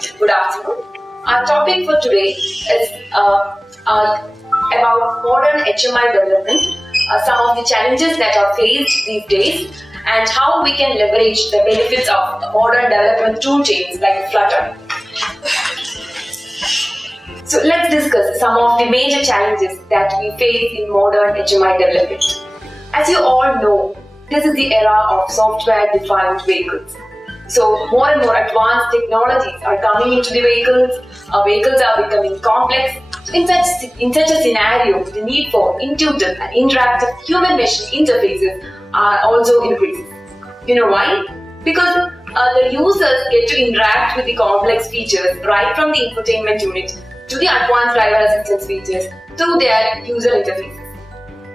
Good afternoon. Our topic for today is about modern HMI development, some of the challenges that are faced these days, and how we can leverage the benefits of modern development tool chains like Flutter. So let's discuss some of the major challenges that we face in modern HMI development. As you all know, this is the era of software-defined vehicles. So more and more advanced technologies are coming into the vehicles. Our vehicles are becoming complex. In such a scenario, the need for intuitive and interactive human-machine interfaces are also increasing. You know why? Because the users get to interact with the complex features right from the infotainment unit to the advanced driver assistance features to their user interfaces.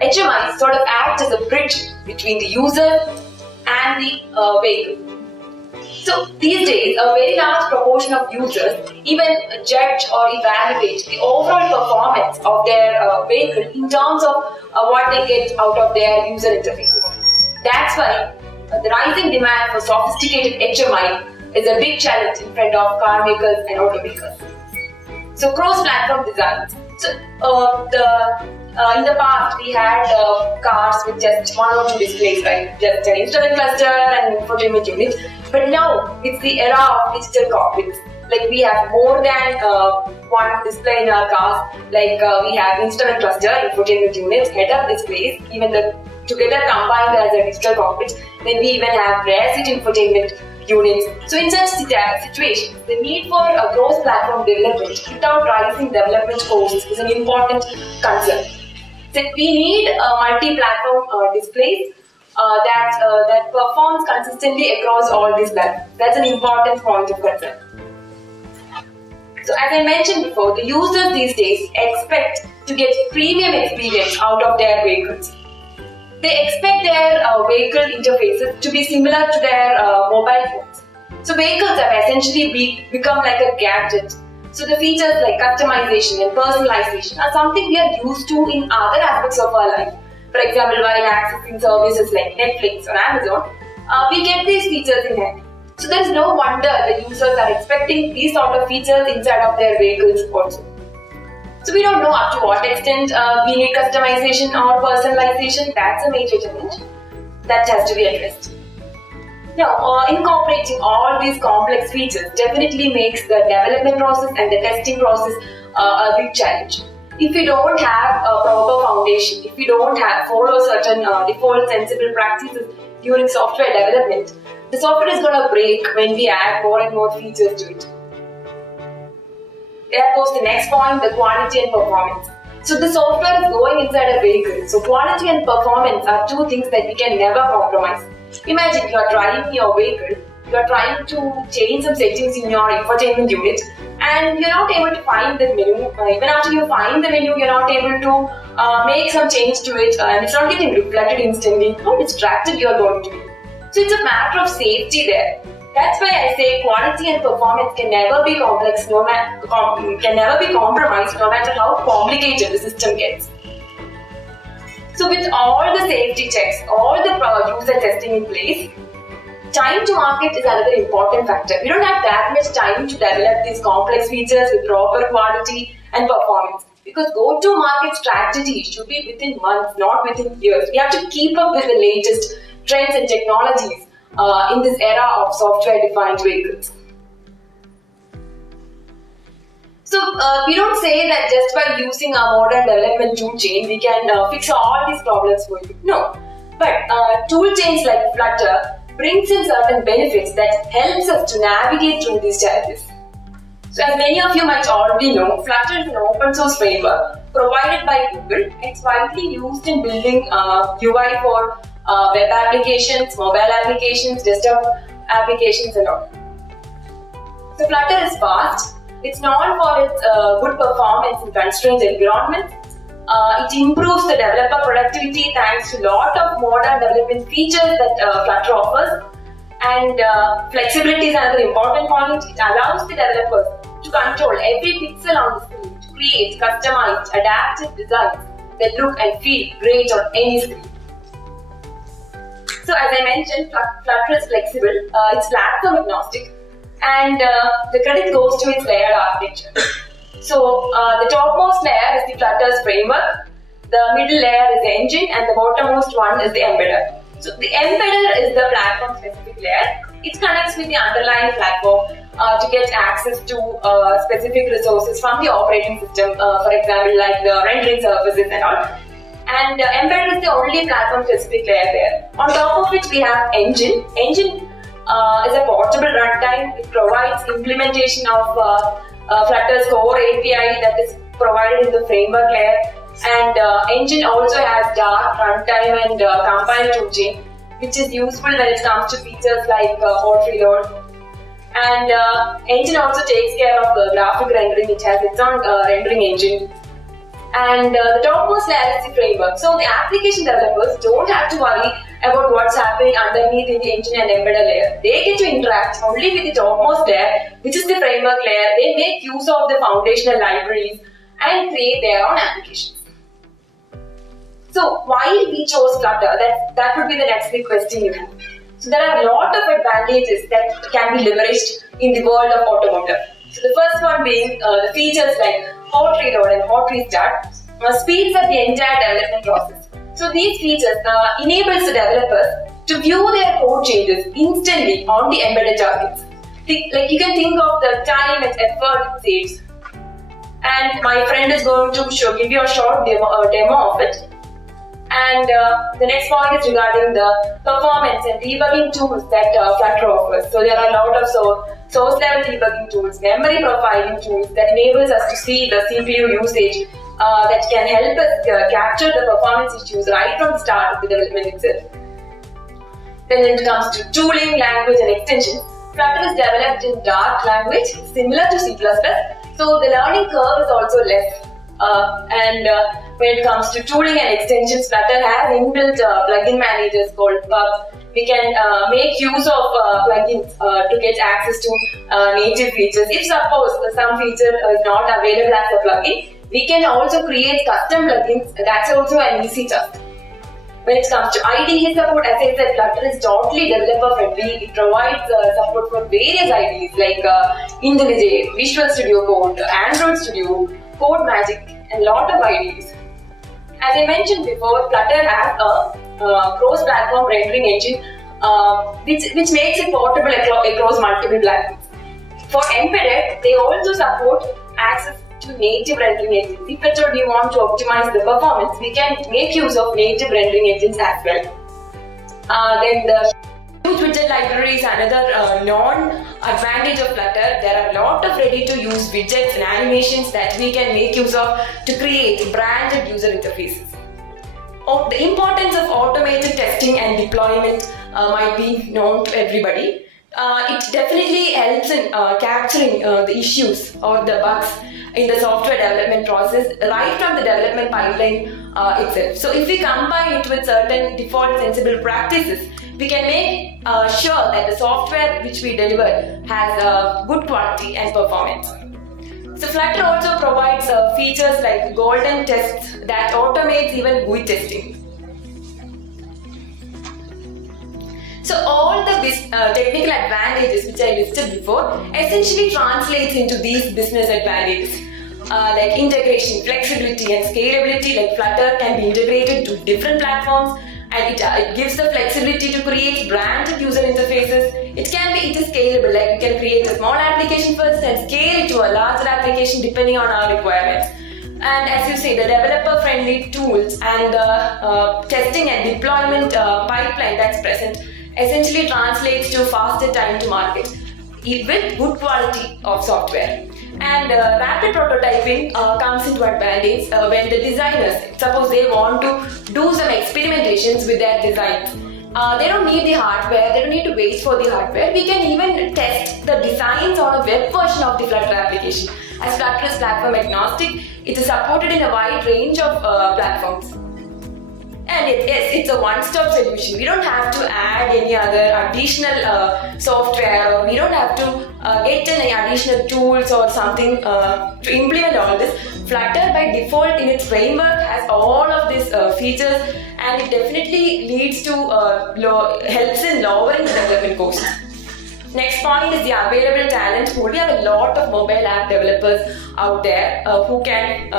HMI sort of acts as a bridge between the user and the vehicle. So these days, a very large proportion of users even judge or evaluate the overall performance of their vehicle in terms of what they get out of their user interfaces. That's why the rising demand for sophisticated HMI is a big challenge in front of car makers and automakers. So cross-platform designs. So in the past, we had cars with just one or two displays, right? Just an instrument cluster and infotainment unit. But now it's the era of digital cockpits. Like we have more than one display in our cars. Like we have instrument cluster, infotainment units, head-up displays, even together combined as a digital cockpit. Then we even have rear seat infotainment units. So in such situations, the need for a cross-platform development without rising development costs is an important concern. So we need multi-platform displays that performs consistently across all these platforms. That's an important point of concern. So as I mentioned before, the users these days expect to get premium experience out of their vehicles. They expect their vehicle interfaces to be similar to their mobile phones. So vehicles have essentially become like a gadget. So the features like customization and personalization are something we are used to in other aspects of our life. For example, while accessing services like Netflix or Amazon, we get these features in hand. So there is no wonder the users are expecting these sort of features inside of their vehicles also. So we don't know up to what extent we need customization or personalization. That's a major challenge that has to be addressed. Now, incorporating all these complex features definitely makes the development process and the testing process a big challenge. If we don't have a proper foundation, if we don't follow certain default sensible practices during software development, the software is going to break when we add more and more features to it. There goes the next point, the quality and performance. So the software is going inside a vehicle. So quality and performance are two things that we can never compromise. Imagine you are driving your vehicle, you are trying to change some settings in your infotainment unit and you're not able to find the menu. Even after you find the menu, you're not able to make some change to it and it's not getting reflected instantly. How distracted you are going to be. So it's a matter of safety there. That's why I say quality and performance can never be compromised no matter how complicated the system gets. So with all the safety checks, all the user testing in place, time to market is another important factor. We don't have that much time to develop these complex features with proper quality and performance. Because go-to-market strategy should be within months, not within years. We have to keep up with the latest trends and technologies in this era of software-defined vehicles. So we don't say that just by using our modern development tool chain, we can fix all these problems for you. No, but tool chains like Flutter brings in certain benefits that helps us to navigate through these challenges. So as many of you might already know, Flutter is an open source framework provided by Google. It's widely used in building UI for web applications, mobile applications, desktop applications and all. So Flutter is fast. It's known for its good performance in constrained environments. It improves the developer productivity thanks to a lot of modern development features that Flutter offers. And flexibility is another important point. It allows the developers to control every pixel on the screen to create customized, adaptive designs that look and feel great on any screen. So as I mentioned, Flutter is flexible, it's platform agnostic, and the credit goes to its layered architecture. So the topmost layer is the Flutter's framework, the middle layer is the engine, and the bottommost one is the embedder. So the embedder is the platform specific layer. It connects with the underlying platform to get access to specific resources from the operating system, for example like the rendering services and all. And embedder is the only platform specific layer there. On top of which we have engine. Engine is a portable runtime. It provides implementation of Flutter's core API that is provided in the framework layer. And engine also has Dart, runtime and compile toolchain, which is useful when it comes to features like hot reload. And engine also takes care of graphic rendering, which has its own rendering engine. And the topmost layer is the framework. So the application developers don't have to worry about what's happening underneath in the engine and embedded layer. They get to interact only with the topmost layer, which is the framework layer. They make use of the foundational libraries and create their own applications. So why we chose Flutter? That would be the next big question you have. So there are a lot of advantages that can be leveraged in the world of automotive. So the first one being the features like hot reload and hot restart speeds up the entire development process. So these features enables the developers to view their code changes instantly on the embedded targets. Like you can think of the time and effort it saves. And my friend is going to give you a short demo of it. And the next point is regarding the performance and debugging tools that Flutter offers. So there are a lot of source level debugging tools, memory profiling tools that enables us to see the CPU usage that can help us capture the performance issues right from the start of the development itself. Then when it comes to tooling, language and extensions, Flutter is developed in Dart language similar to C++. So the learning curve is also less. When it comes to tooling and extensions, Flutter has inbuilt plugin managers called Pub. We can make use of plugins to get access to native features. If suppose some feature is not available as a plugin, we can also create custom plugins. That's also an easy task. When it comes to IDE support, as I said, Flutter is totally developer friendly. It provides support for various IDEs like IntelliJ, Visual Studio Code, Android Studio, Code Magic, and a lot of IDEs. As I mentioned before, Flutter has a cross-platform rendering engine which makes it portable across multiple platforms. For embedded, they also support access to native rendering engines. If at all we want to optimize the performance, we can make use of native rendering engines as well. Then the huge widget library is another non-advantage of Flutter. There are a lot of ready-to-use widgets and animations that we can make use of to create branded user interfaces. The importance of automated testing and deployment might be known to everybody. It definitely helps in capturing the issues or the bugs in the software development process right from the development pipeline itself. So if we combine it with certain default sensible practices, we can make sure that the software which we deliver has good quality and performance. So Flutter also provides features like golden tests that automates even GUI testing. So all the technical advantages which I listed before essentially translates into these business advantages like integration, flexibility and scalability. Like Flutter can be integrated to different platforms and it gives the flexibility to create branded user interfaces. It is scalable, like we can create a small application first and scale it to a larger application depending on our requirements. And as you say, the developer friendly tools and the testing and deployment pipeline that's present essentially translates to faster time to market with good quality of software. And rapid prototyping comes into advantage when the designers, suppose they want to do some experimentations with their designs. They don't need the hardware, they don't need to wait for the hardware. We can even test the designs on a web version of the Flutter application. As Flutter is platform agnostic, it is supported in a wide range of platforms. And it's a one-stop solution. We don't have to add any other additional software, or we don't have to get any additional tools or something to implement all this. Flutter by default in its framework has all of these features, and it definitely leads to helps in lowering the development cost. Next point is the available talent pool. We have a lot of mobile app developers out there who can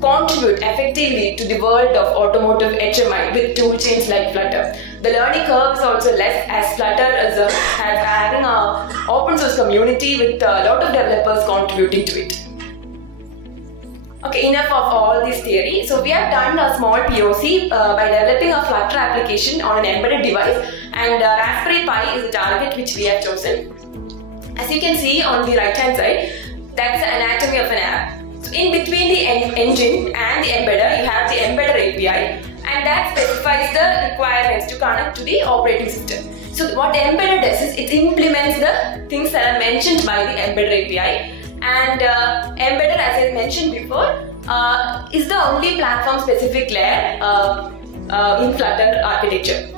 contribute effectively to the world of automotive HMI with toolchains like Flutter. The learning curve is also less, as Flutter is having an open source community with a lot of developers contributing to it. Okay, enough of all this theory. So we have done a small POC by developing a Flutter application on an embedded device, and Raspberry Pi is the target which we have chosen. As you can see on the right hand side, that's the anatomy of an app. So in between the engine and the embedder, you have the embedder API, and that specifies the requirements to connect to the operating system. So what the embedder does is it implements the things that are mentioned by the embedder API. And embedder, as I mentioned before, is the only platform-specific layer in Flutter architecture.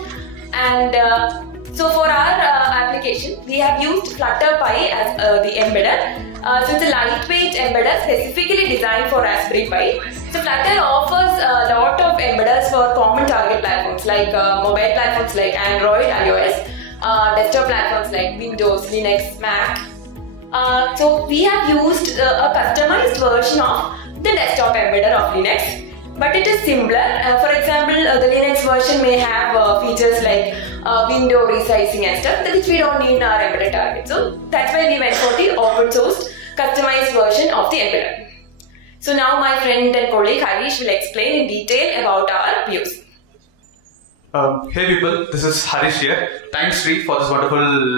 And so for our application, we have used Flutter Pi as the embedder. So it's a lightweight embedder specifically designed for Raspberry Pi. So Flutter offers a lot of embedders for common target platforms like mobile platforms like Android, iOS, desktop platforms like Windows, Linux, Mac. So we have used a customized version of the desktop embedder of Linux, but it is similar. For example, the Linux version may have features like window resizing and stuff, which we don't need in our embedded target. So that's why we went for the open source customized version of the embedder. So now my friend and colleague Harish will explain in detail about our POC. Hey people, this is Harish here. Thanks Sri for this wonderful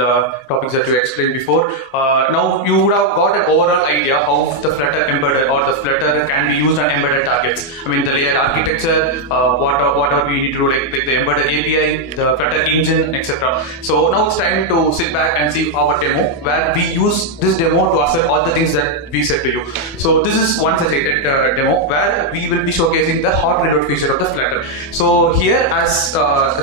topics that you explained before. Now you would have got an overall idea how the Flutter embedder or the Flutter can be used on embedded targets. I mean the layer architecture, what are we need to do, like the embedded API, the Flutter engine, etc. So now it's time to sit back and see our demo, where we use this demo to assert all the things that we said to you. So this is one such demo where we will be showcasing the hot reload feature of the Flutter. So here, as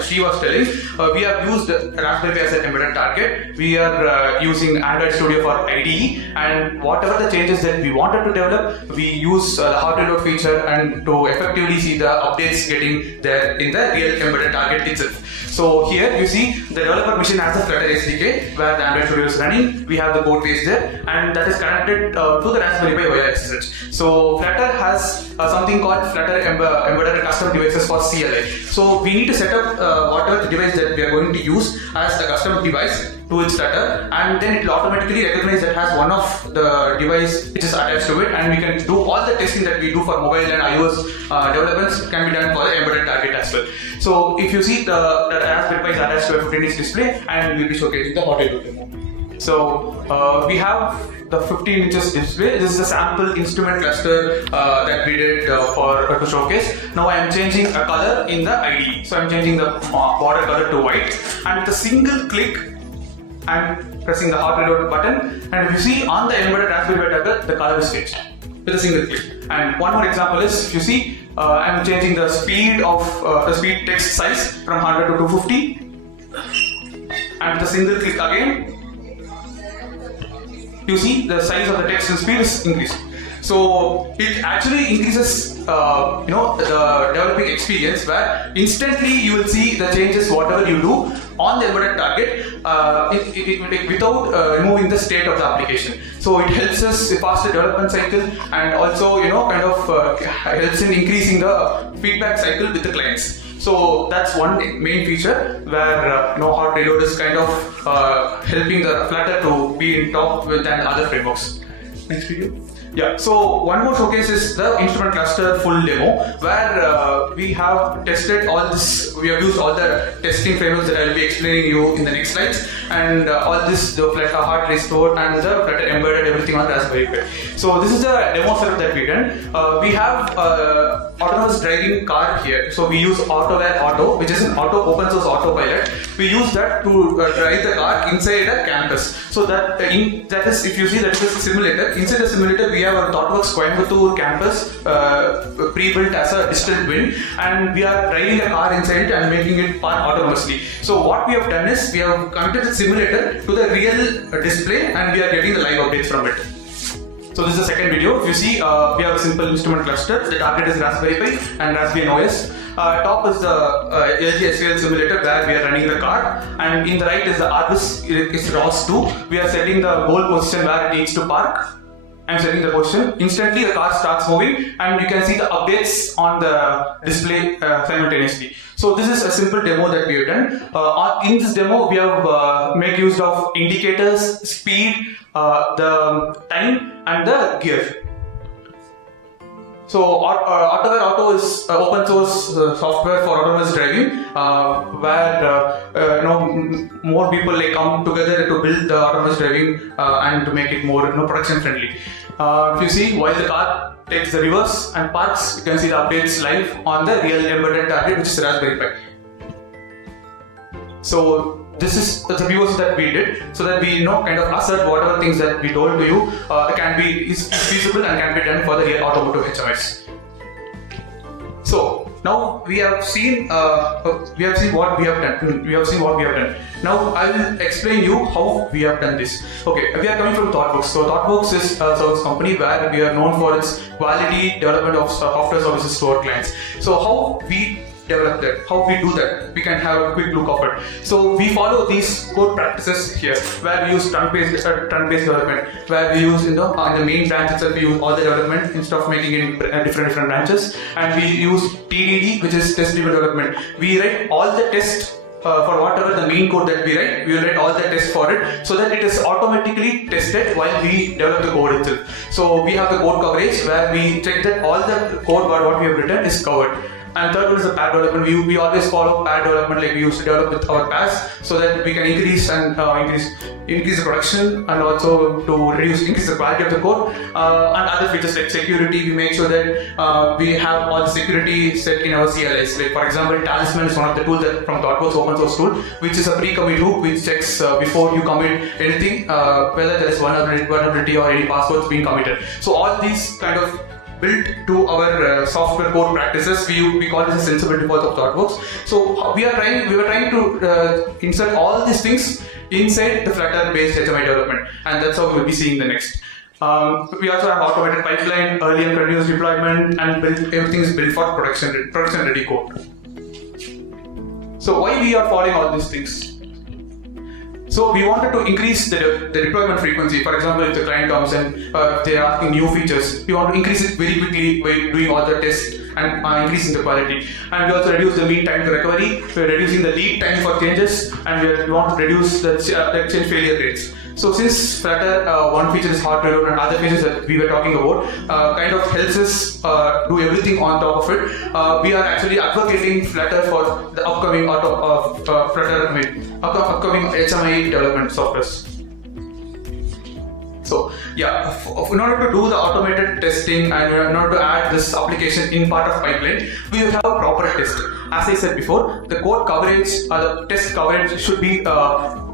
she was telling, we have used Raspberry Pi as an embedded target. We are using Android Studio for IDE, and whatever the changes that we wanted to develop, we use the hot reload feature and to effectively see the updates getting there in the real embedded target itself. So here you see the developer machine has the Flutter SDK where the Android Studio is running. We have the code base there, and that is connected to the Raspberry Pi via SSH. So Flutter has something called Flutter embedded custom devices for CLI. So we need to set up whatever the device that we are going to use as a custom device to its Flutter, and then it will automatically recognize that has one of the device which is attached to it, and we can do all the testing that we do for mobile and iOS developments can be done for the embedded target as well. So if you see the Raspberry Pi is attached to a 15-inch display, and we'll be showcasing the hot reload demo. So we have the 15 inches display. This is the sample instrument cluster that we did to showcase. Now I am changing a color in the IDE. So I am changing the border color to white, and with a single click I'm pressing the hot reload button, and if you see on the embedded Raspberry Pi target, the color is changed with a single click. And one more example is, if you see, I'm changing the speed of the speed text size from 100 to 250, and with a single click again, you see the size of the text and speed is increased. So it actually increases the developing experience, where instantly you will see the changes whatever you do on the embedded target without removing the state of the application. So it helps us faster development cycle, and also helps in increasing the feedback cycle with the clients. So that's one main feature where hot reload is kind of helping the Flutter to be in top with and other frameworks. Next video. Yeah, so one more showcase is the instrument cluster full demo, where we have tested all this. We have used all the testing frameworks that I will be explaining you in the next slides, and all this, the Flutter hard restore and the Flutter embedded everything on Raspberry Pi. So this is the demo setup that we done. We have autonomous driving car here. So we use AutoWare Auto, which is an open source autopilot. We use that to drive the car inside a campus. So that is, if you see, that is a simulator. Inside the simulator, we have a ThoughtWorks Coimbatore campus pre-built as a digital twin, and we are driving a car inside it and making it park autonomously. So what we have done is, we have connected the simulator to the real display, and we are getting the live updates from it. So this is the second video. If you see, we have a simple instrument cluster. The target is Raspberry Pi and Raspbian OS. Top is the LG SVL simulator where we are running the car, and in the right is the Arbus is ROS 2. We are setting the goal position where it needs to park. I'm setting the position. Instantly the car starts moving and you can see the updates on the display simultaneously. So this is a simple demo that we have done. In this demo we have made use of indicators, speed, the time and the gear. So AutoWare Auto is open source software for autonomous driving, where more people come together to build the autonomous driving and to make it more production friendly. If you see, while the car takes the reverse and parks, you can see the updates live on the real embedded target, which is Raspberry Pi. So this is the POC that we did, so that we kind of assert whatever things that we told to you is feasible and can be done for the real automotive HMIs. So now we have seen what we have done. Now I will explain you how we have done this. Okay, we are coming from ThoughtWorks. So ThoughtWorks is a service company where we are known for its quality development of software services to our clients. So how we develop that, how we do that, we can have a quick look of it. So we follow these code practices here, where we use trunk-based development, where we use in the main branch itself, we use all the development instead of making it in different branches, and we use TDD, which is test-driven development. We write all the tests for whatever the main code that we write, we will write all the tests for it so that it is automatically tested while we develop the code itself. So we have the code coverage where we check that all the code what we have written is covered. And third one is the pair development. We always follow pair development, like we used to develop with our pairs, so that we can increase the production and also to increase the quality of the code. And other features like security, we make sure that we have all the security set in our CLIs. Like for example, Talisman is one of the tools that from ThoughtWorks open source tool, which is a pre-commit loop which checks before you commit anything whether there is vulnerability or any passwords being committed. So all these kind of built to our software code practices. We call this a sensible default of ThoughtWorks. So we were trying to insert all these things inside the Flutter based HMI development, and that's how we'll be seeing the next. We also have automated pipeline, early and continuous deployment, and everything is built for production ready code. So why we are following all these things? So we wanted to increase the deployment frequency. For example, if the client comes and they are asking new features, we want to increase it very quickly by doing all the tests and increasing the quality. And we also reduce the mean time to recovery. We are reducing the lead time for changes, and we want to reduce the change failure rates. So since Flutter, one feature is hard to load and other features that we were talking about kind of helps us do everything on top of it. We are actually advocating Flutter for the upcoming upcoming HMI development softwares. So yeah, in order to do the automated testing and in order to add this application in part of pipeline, we will have a proper test. As I said before, the code coverage or the test coverage should be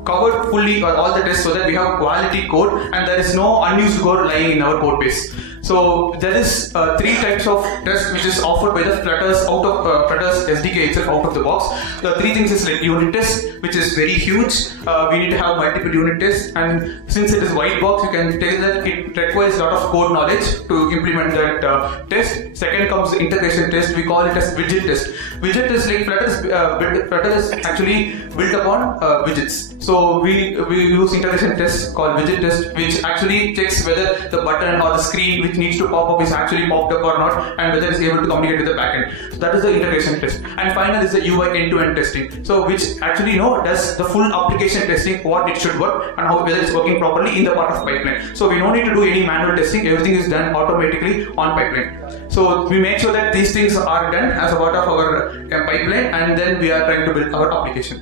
covered fully or all the tests so that we have quality code and there is no unused code lying in our code base. So there is 3 types of tests which is offered by the Flutter's Flutter's SDK itself out of the box. The 3 things is like unit test, which is very huge. We need to have multiple unit tests, and since it is white box, you can tell that it requires a lot of code knowledge to implement that test. Second comes the integration test. We call it as widget test. Widget is like Flutter is actually built upon widgets. So we use integration test called widget test, which actually checks whether the button or the screen which needs to pop up is actually popped up or not, and whether it's able to communicate with the backend. So that is the integration test. And final is the UI end-to-end testing. So which actually does the full application testing, what it should work and whether it's working properly in the part of pipeline. So we don't need to do any manual testing. Everything is done automatically on pipeline. So we make sure that these things are done as a part of our pipeline, and then we are trying to build our application.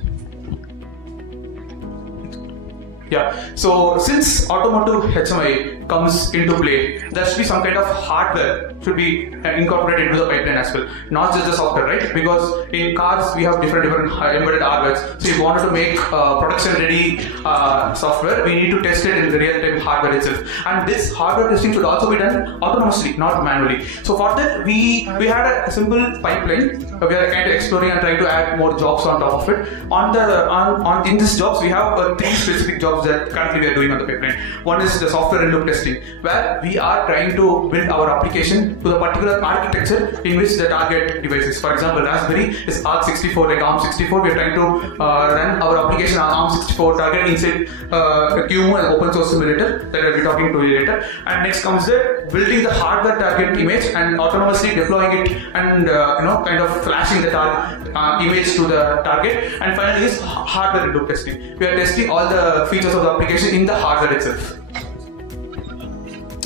Yeah, so since automotive HMI comes into play, there should be some kind of hardware should be incorporated into the pipeline as well, not just the software, right? Because in cars we have different embedded hardware. So if you wanted to make production ready software, we need to test it in the real time hardware itself. And this hardware testing should also be done autonomously, not manually. So for that, we had a simple pipeline. We are kind of exploring and trying to add more jobs on top of it. In these jobs, we have 3 specific jobs that currently we are doing on the pipeline. One is the software in loop testing. testing, where we are trying to build our application to the particular architecture in which the target device is. For example, Raspberry is ARC64, like ARM64. We are trying to run our application on ARM64 target inside QEMU, an open source simulator that I'll be talking to you later. And next comes the building the hardware target image and autonomously deploying it and kind of flashing the image to the target. And finally is hardware loop testing. We are testing all the features of the application in the hardware itself.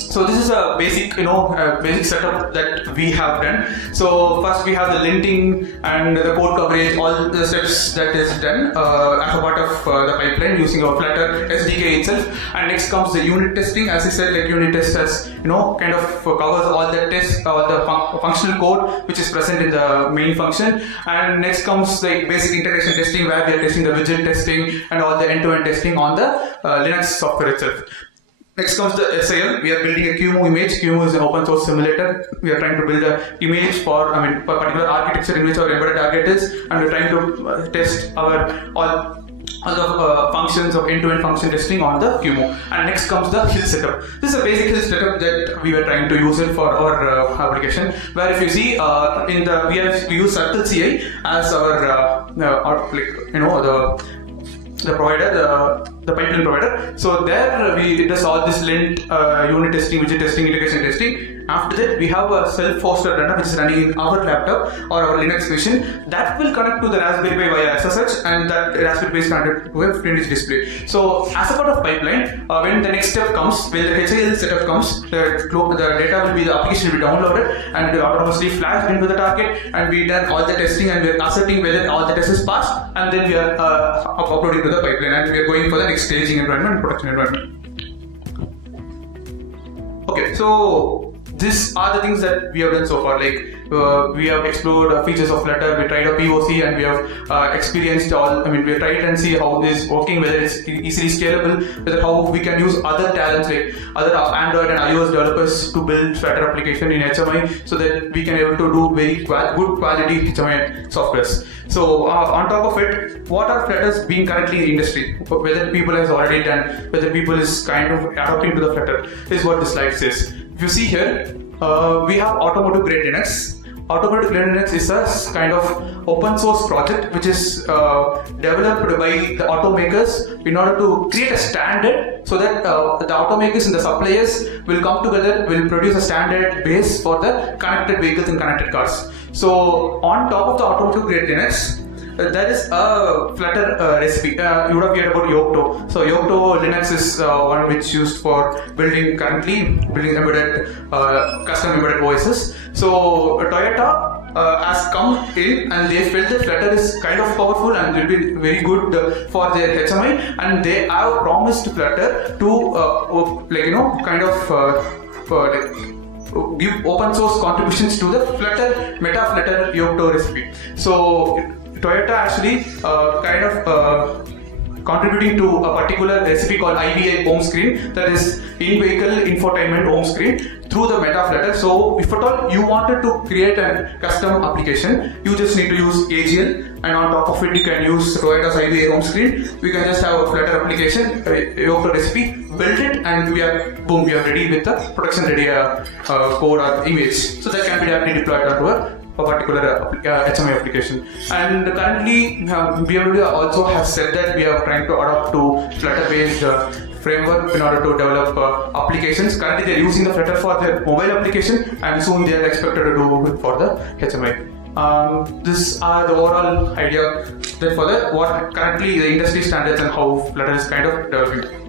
So this is a basic, basic setup that we have done. So first we have the linting and the code coverage, all the steps that is done as a part of the pipeline using our Flutter SDK itself. And next comes the unit testing. As I said, like unit test has, kind of covers all the tests, all the functional code which is present in the main function. And next comes the basic integration testing, where we are testing the widget testing and all the end-to-end testing on the Linux software itself. Next comes the SIL. We are building a QEMU image. QEMU is an open source simulator. We are trying to build an image for particular architecture in which our embedded target is, and we're trying to test all the functions of end-to-end function testing on the QEMU. And next comes the hill setup. This is a basic hill setup that we were trying to use it for our application. Where if you see we use Circle CI as our the provider, the pipeline provider. So there we does all this lint, unit testing, widget testing, integration testing. After that, we have a self-hosted runner which is running in our laptop or our Linux machine that will connect to the Raspberry Pi via SSH, and that Raspberry Pi is connected to a 15-inch display. So as a part of pipeline, when the next step comes, when the HIL setup comes, the data will be, the application will be downloaded and it will autonomously flash into the target, and we done all the testing and we are asserting whether all the tests is passed, and then we are uploading to the pipeline, and we are going for the next staging environment and production environment. Okay, so these are the things that we have done so far. Like we have explored features of Flutter, we tried a POC, and we have experienced all. We have tried and see how this is working, whether it's easily scalable, whether how we can use other talents like other Android and iOS developers to build Flutter application in HMI, so that we can able to do very good quality HMI softwares. So on top of it, what are Flutters being currently in the industry? Whether people has already done, whether people is kind of adapting to the Flutter, is what this slide says. If you see here, we have automotive grade Linux. Automotive grade Linux is a kind of open source project which is developed by the automakers in order to create a standard, so that the automakers and the suppliers will come together, will produce a standard base for the connected vehicles and connected cars. So on top of the automotive grade Linux, there is a Flutter recipe. You would have heard about Yocto. So Yocto Linux is one which is used for building embedded, custom embedded OSs. So Toyota has come in and they felt that Flutter is kind of powerful and will be very good for their HMI, and they have promised Flutter to give open source contributions to the Flutter Flutter Yocto recipe. So Toyota actually contributing to a particular recipe called IVI home screen, that is in-vehicle infotainment home screen, through the Flutter. So if at all you wanted to create a custom application, you just need to use AGL, and on top of it you can use Toyota's IVI home screen. We can just have a Flutter application, Yocto recipe, build it, and we are ready with the production ready code or image. So that can be directly deployed onto a particular HMI application. And currently BMW also has said that we are trying to adopt to Flutter based framework in order to develop applications. Currently they are using the Flutter for their mobile application, and soon they are expected to do it for the HMI. These are the overall idea that for what currently the industry standards and how Flutter is kind of developing.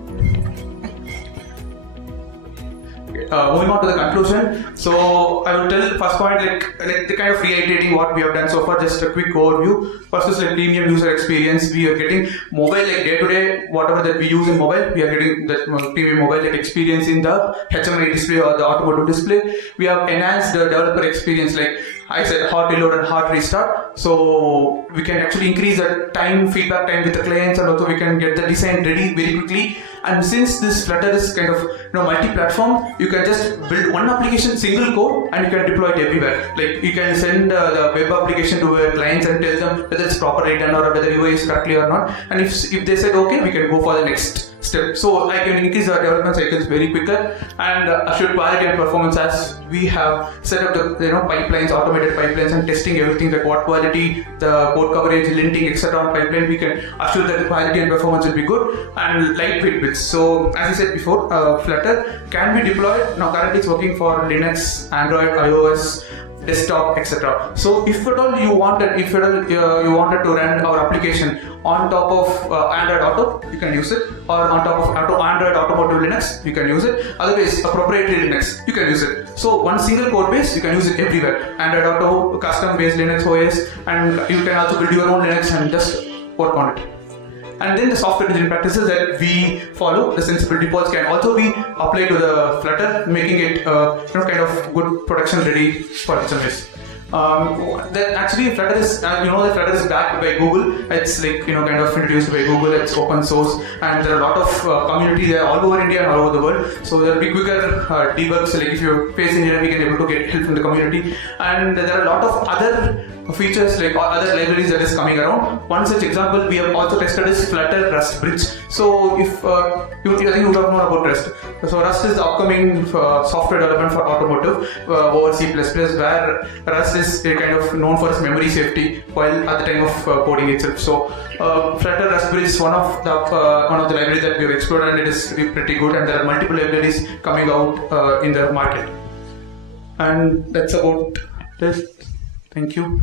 Moving on to the conclusion. So I will tell the first point, like the kind of reiterating what we have done so far. Just a quick overview. First is like premium user experience. We are getting mobile, like day to day, whatever that we use in mobile, we are getting that premium mobile like experience in the HMI display or the automotive display. We have enhanced the developer experience, like I said, hard reload and hard restart. So we can actually increase the feedback time with the clients, and also we can get the design ready very quickly. And since this Flutter is kind of multi-platform, you can just build one application, single code, and you can deploy it everywhere. Like you can send the web application to your clients and tell them whether it's properly done or whether UI is correctly or not. And if they said okay, we can go for the next step. So I can increase our development cycles very quicker and assure quality and performance, as we have set up the pipelines, automated pipelines, and testing everything like what quality, the code coverage, linting, etc. on pipeline. We can assure that the quality and performance will be good and lightweight builds. So as I said before, Flutter can be deployed. Now currently it's working for Linux, Android, iOS, desktop, etc. So if at all you wanted to run our application on top of Android Auto, you can use it, or on top of Android Automotive Linux, you can use it. Otherwise, a proprietary Linux, you can use it. So one single code base, you can use it everywhere. Android Auto, custom based Linux OS, and you can also build your own Linux and just work on it. And then the software engineering practices that we follow, the sensible defaults, can also be applied to the Flutter, making it kind of good production ready for HMIs. That actually Flutter is, that Flutter is backed by Google. It's like kind of introduced by Google. It's open source, and there are a lot of community there all over India and all over the world. So there will be quicker debugs. Like if you face engineering, we can able to get help from the community. And there are a lot of other features like other libraries that is coming around. One such example we have also tested is Flutter Rust Bridge. So if I think you would have known about Rust. So Rust is the upcoming software development for automotive over C++, where Rust is kind of known for its memory safety while at the time of coding itself. So Flutter Rust Bridge is one of the libraries that we have explored, and it is pretty good. And there are multiple libraries coming out in the market. And that's about this. Thank you.